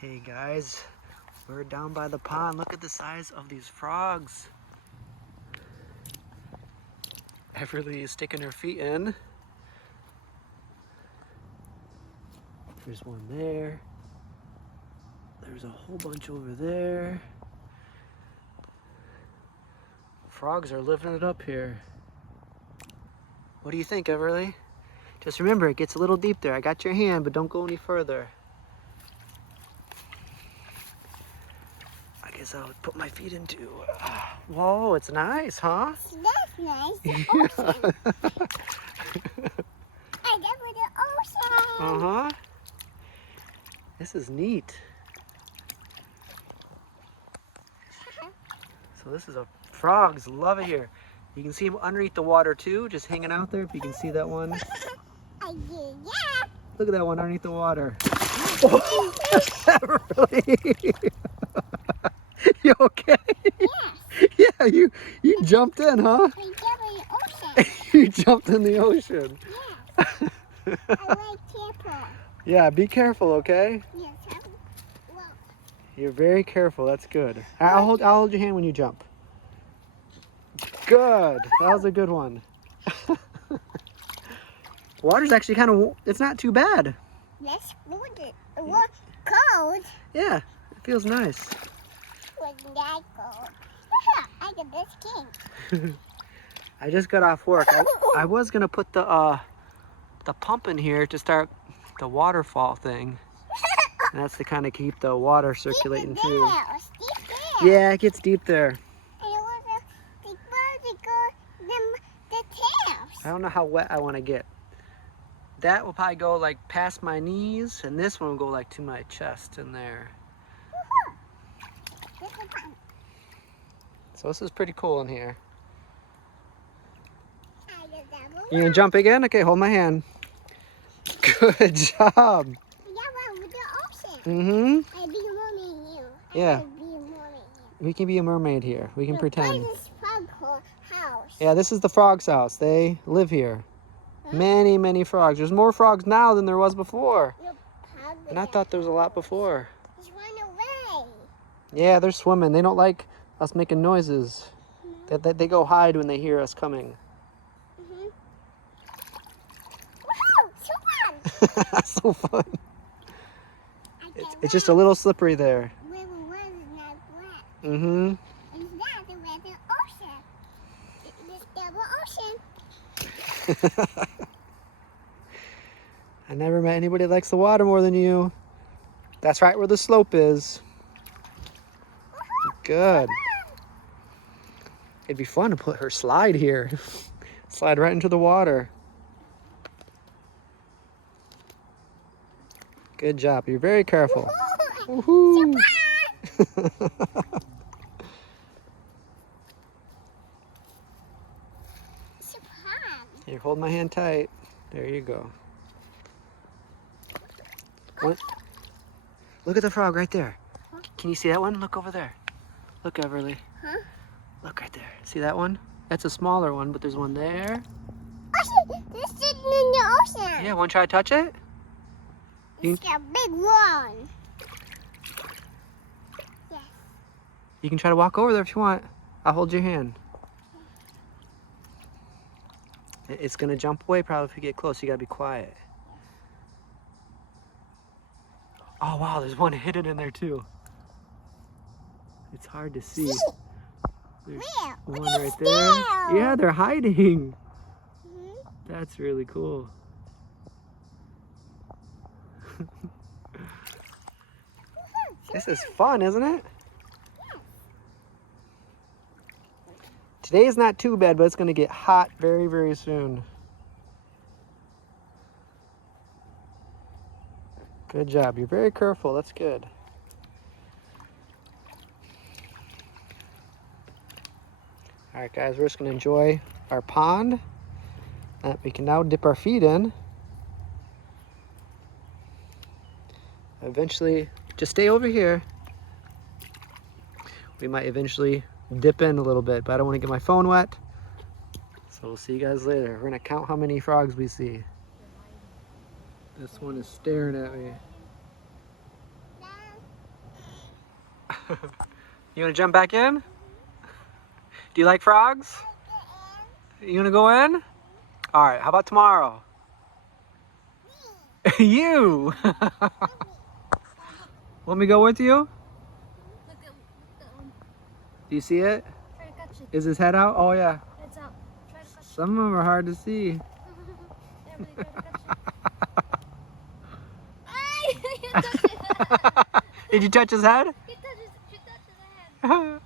Hey guys, we're down by the pond. Look at the size of these frogs. Everly is sticking her feet in. There's one there. There's a whole bunch over there. Frogs are living it up here. What do you think, Everly? Just remember, it gets a little deep there. I got your hand, but don't go any further. I guess I'll put my feet into. Whoa, it's nice, huh? That's nice. The ocean. I got with the ocean. Uh-huh. This is neat. So this is a frogs love it here. You can see them underneath the water too, just hanging out there. If you can see that one. I did, yeah. Look at that one underneath the water. Oh, really? You okay? Yes. Yeah, you jumped in, huh? I got with the ocean. You jumped in the ocean. Yes. I like careful. Yeah, be careful, okay? Yes. Well, You're very careful. That's good. I'll hold your hand when you jump. Good. That was a good one. Water's actually kind of, it's not too bad. let's put it. It was cold. Yeah, it feels nice. It wasn't that cold. I got this king. I just got off work. I was gonna put the pump in here to start the waterfall thing. And that's to kind of keep the water circulating too. Deep there. Yeah, it gets deep there. And it was the birds go the tails. I don't know how wet I want to get. That will probably go like past my knees, and this one will go like to my chest in there. This is fun. So this is pretty cool in here. I got that You gonna jump again? Okay, hold my hand. Good job. Yeah, well, with the ocean. Mm-hmm. I be a mermaid here. Yeah. I be a mermaid here. We can be a mermaid here. We can pretend. This is frog house. Yeah, this is the frog's house. They live here. Huh? Many, many frogs. There's more frogs now than there was before. Look, frog And I there. thought there was a lot before. He's run away. Yeah, they're swimming. They don't like us making noises. They go hide when they hear us coming. Mm-hmm. Woohoo! So fun! That's so fun. I got It's just a little slippery there. where the water is not wet. Mm-hmm. And that's where the ocean. This double ocean. I never met anybody that likes the water more than you. That's right where the slope is. Good. It'd be fun to put her slide here. Slide right into the water. Good job. You're very careful. Woohoo! Here, hold my hand tight. There you go. What? Look at the frog right there. Can you see that one? Look over there. Look, Everly. Huh? Look right there. See that one? That's a smaller one, but there's one there. Ocean! They're sitting in the ocean. Yeah, want to try to touch it? It's got a big one. Yes. You can try to walk over there if you want. I'll hold your hand. It's going to jump away probably if you get close. You got to be quiet. Oh, wow, there's one hidden in there too. It's hard to see. There's Where? one What right is there. there? Yeah, they're hiding. Mhm. That's really cool. This is fun, isn't it? Today is not too bad, but it's going to get hot very, very soon. Good job. You're very careful. That's good. All right, guys, we're just going to enjoy our pond that we can now dip our feet in. Eventually, just stay over here. We might eventually dip in a little bit, but I don't want to get my phone wet. So we'll see you guys later. We're going to count how many frogs we see. This one is staring at me. You want to jump back in? Do you like frogs? You want to go in? All right, how about tomorrow? You! Want me to go with you? Do you see it? Try to catch it. Is his head out? Oh yeah. It's out. Try to catch it. Some of them are hard to see. There, buddy, try to catch it. Did you touch his head? She touches his head.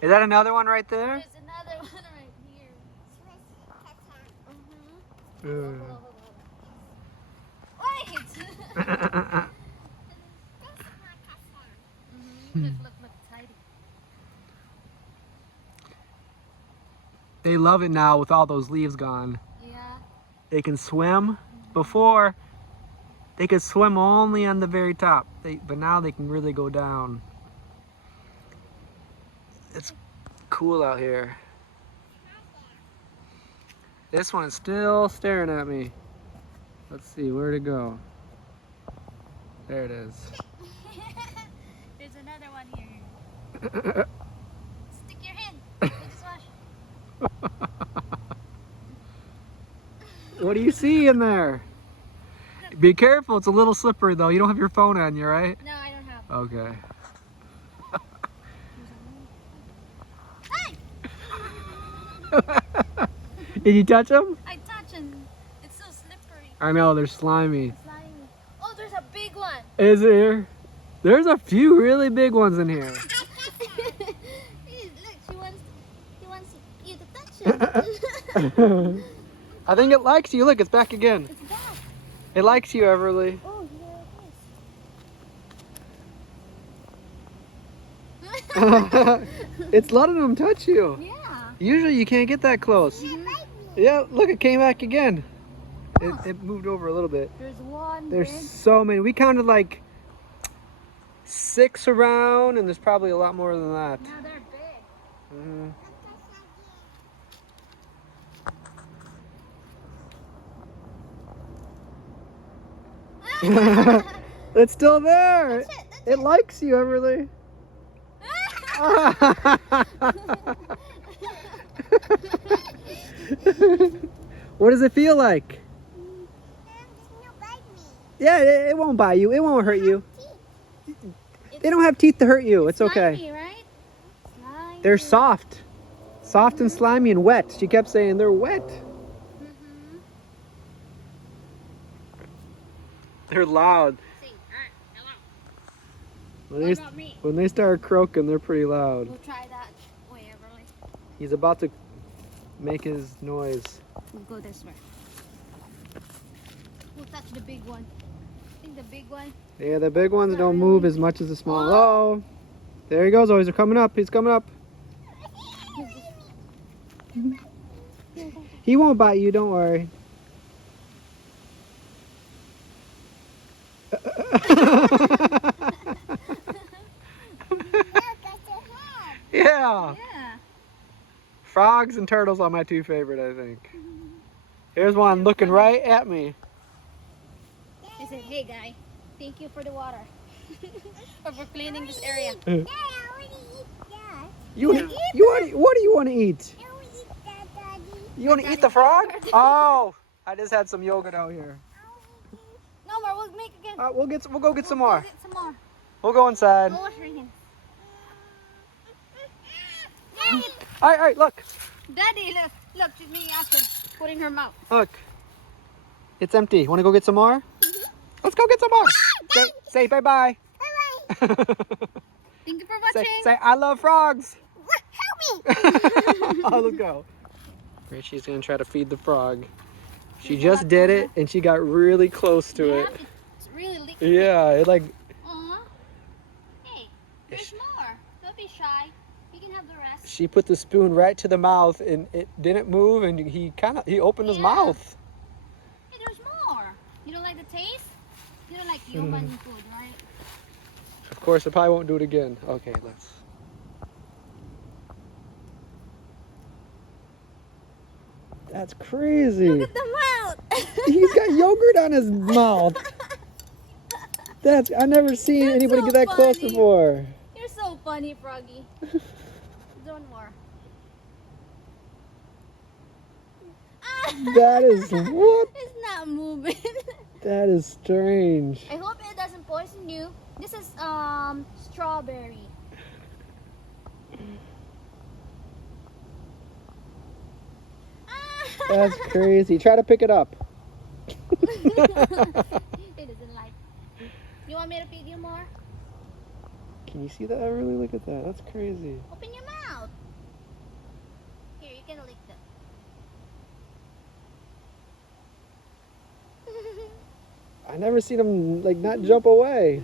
Is that another one right there? There's another one right here. Wait! Look, tidy. They love it now with all those leaves gone. Yeah. They can swim. Before, they could swim only on the very top. But now they can really go down. It's cool out here. This one's still staring at me. Let's see, where'd it go? There it is. There's another one here. Stick your hand. Just wash. What do you see in there? Be careful, it's a little slippery though. You don't have your phone on you, right? No, I don't have. Okay. Hey! Did you touch them? I touched him. It's so slippery. I know, they're slimy. It's slimy. Oh, there's a big one. Is there? There's a few really big ones in here. Look, he wants you to touch it. I think it likes you. Look, it's back again. It's back. It likes you, Everly. Oh, It's letting them touch you. yeah. Usually you can't get that close. Yeah, look, it came back again. It moved over a little bit. There's one. There's so many. We counted like 6 around, and there's probably a lot more than that. No, they're big. It's still there. It likes you, Everly. What does it feel like? Yeah, it won't bite you. It won't hurt you. They don't have teeth to hurt you. It's okay. Slimy, right? Slimy. They're soft. Soft and slimy and wet. She kept saying they're wet. They're loud. See, alright, hello. When when they start croaking, they're pretty loud. We'll try that way, Everly. He's about to make his noise. We'll go this way. We'll touch the big one. I think the big one. Yeah, the big ones don't move as much as the small. Oh, there he goes. Oh, he's coming up. He's coming up. He won't bite you. Don't worry. Yeah. Yeah. Frogs and turtles are my 2 favorite, I think. Here's one looking right at me. I said, hey guy, thank you for the water. Or for cleaning this area. What do you want to eat? You want to eat the frog? Oh, I just had some yogurt out here. No more, we'll make again. We'll go get some more. We'll get some more. We'll go inside. We'll wash your hands. All right, look. Daddy, look, she's making action. Putting her mouth. Look. It's empty. Want to go get some more? Let's go get some more. Say bye-bye. Thank you for watching. Say I love frogs. Help me. Oh, let's go. She's going to try to feed the frog. She just did it, and she got really close to it. It's really leaking. Yeah, it like... Aw. Hey, there's more. Don't be shy. You can have the rest. She put the spoon right to the mouth, and it didn't move, and he opened his mouth. Hey, there's more. You don't like the taste? You don't like human food, right? Of course, I probably won't do it again. Okay, let's... That's crazy. Look at the mouth. He's got yogurt on his mouth. I've never seen anybody so get that close funny. before. funny, Froggy. One more. That is what? It's not moving. That is strange. I hope it doesn't poison you. This is strawberry. That's crazy. Try to pick it up. It doesn't like. You want me to feed you more? Can you see that? Really look at that. That's crazy. Open your mouth. Here, you can lick them. I never seen him like not jump away.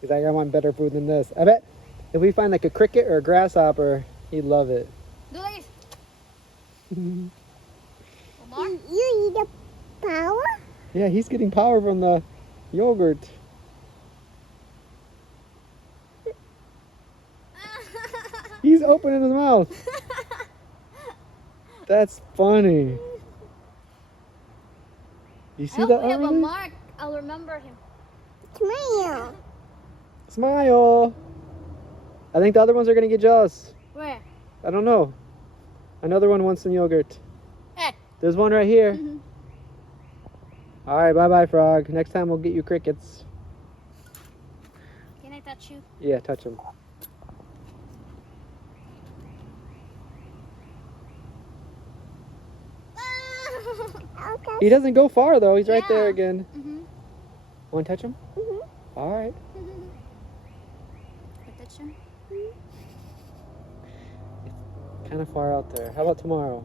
He's like, I want better food than this. I bet if we find like a cricket or a grasshopper, he'd love it. Do this. One more? You need the power? Yeah, he's getting power from the yogurt. He's opening his mouth. That's funny. You see Oh, that? we have a Emily? mark. I'll remember him. Smile. Smile. I think the other ones are gonna get jealous. Where? I don't know. Another one wants some yogurt. Hey. There's one right here. All right, bye-bye, frog. Next time we'll get you crickets. Can I touch you? Yeah, touch them. Okay. He doesn't go far though. He's right there Yeah. again. Mm-hmm. Want to touch him? Mhm. All right. I touch him. Kind of far out there. How about tomorrow?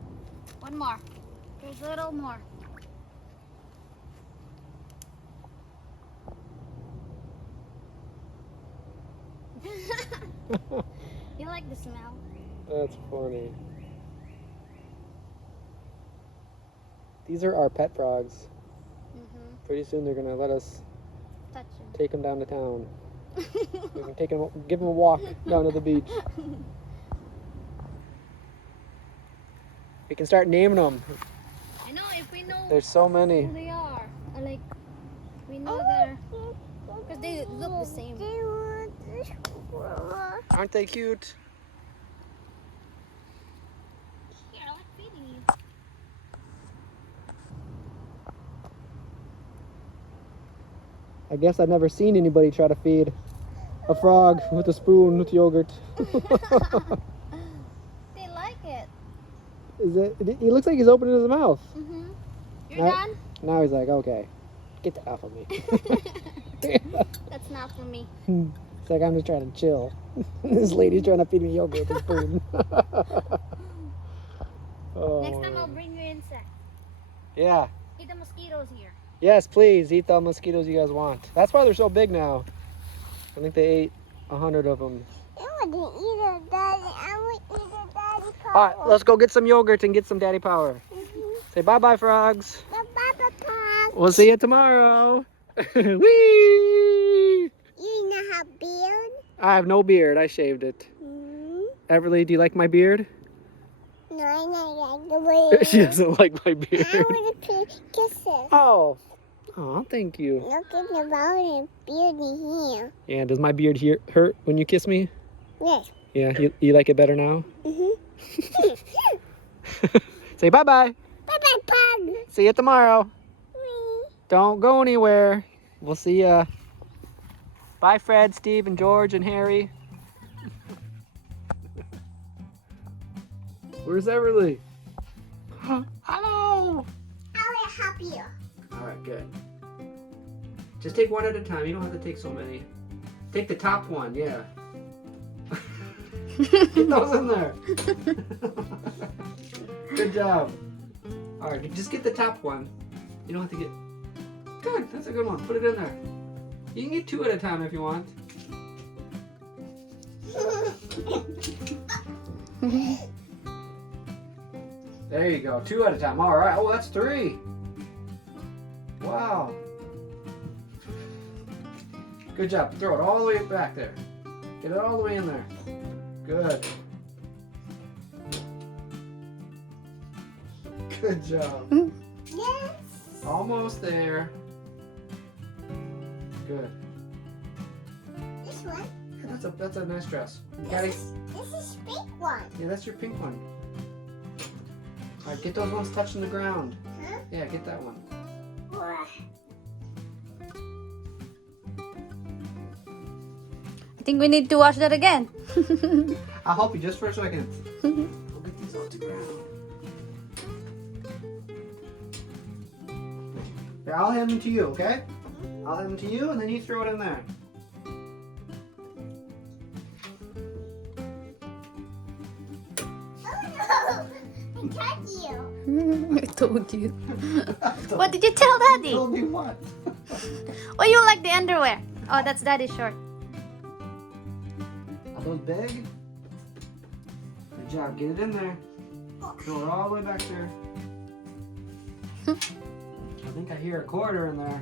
One more. There's a little more. You like the smell? That's funny. These are our pet frogs. Mm-hmm. Pretty soon they're gonna let us Touch him. take them down to town. We can take them, give them a walk down to the beach. We can start naming them. I know if we know There's so many. who they are. Like, we know they're. Because they look the same. Aren't they cute? Here, I like feeding you. I guess I've never seen anybody try to feed a frog with a spoon with yogurt. They like it. Is it? He looks like he's opening his mouth. Mm-hmm. You're Right. done? Now he's like, okay, get that off of me. That's not for me. It's like I'm just trying to chill. This lady's trying to feed me yogurt with a spoon. Oh, Next time I'll bring you insect. yeah. Eat the mosquitoes here. Yes, please eat the mosquitoes you guys want. That's why they're so big now. I think they ate 100 of them. I want to eat a daddy. I want to eat a daddy power. All right, let's go get some yogurt and get some daddy power. Say bye-bye, frogs. Bye-bye. We'll see you tomorrow. Whee! You know how beard? I have no beard. I shaved it. Everly, do you like my beard? No, I don't like the beard. She doesn't like my beard. I want to kisses. Oh, thank you. Looking about a beard in here. Yeah, does my beard hurt when you kiss me? Yes. Yeah, you like it better now? Mm-hmm. Say bye-bye. Bye-bye, pug. See you tomorrow. Wee. Don't go anywhere. We'll see ya. Bye, Fred, Steve, and George, and Harry. Where's Everly? Hello. I will help you. All right, good. Just take one at a time. You don't have to take so many. Take the top one, yeah. Get those in there. Good job. All right, just get the top one. You don't have to get... Good, that's a good one. Put it in there. You can get two at a time if you want. There you go, two at a time. All right, oh, that's three. Wow. Good job. Throw it all the way back there. Get it all the way in there. Good. Good job. Yes. Almost there. Good. This one. That's a nice dress. You This is pink one. Yeah, that's your pink one. All right, get those ones touching the ground. Huh? Yeah, get that one. What? I think we need to wash that again. I'll help you just for a second. I'll get these off the ground. Here, I'll hand them to you, okay? I'll hand them to you, and then you throw it in there. Oh no! I touched you. I told you. What did you tell Daddy? Told me what? Oh, you like the underwear. Oh, that's Daddy's short. Are those big? Good job. Get it in there. Throw it all the way back there. I think I hear a quarter in there.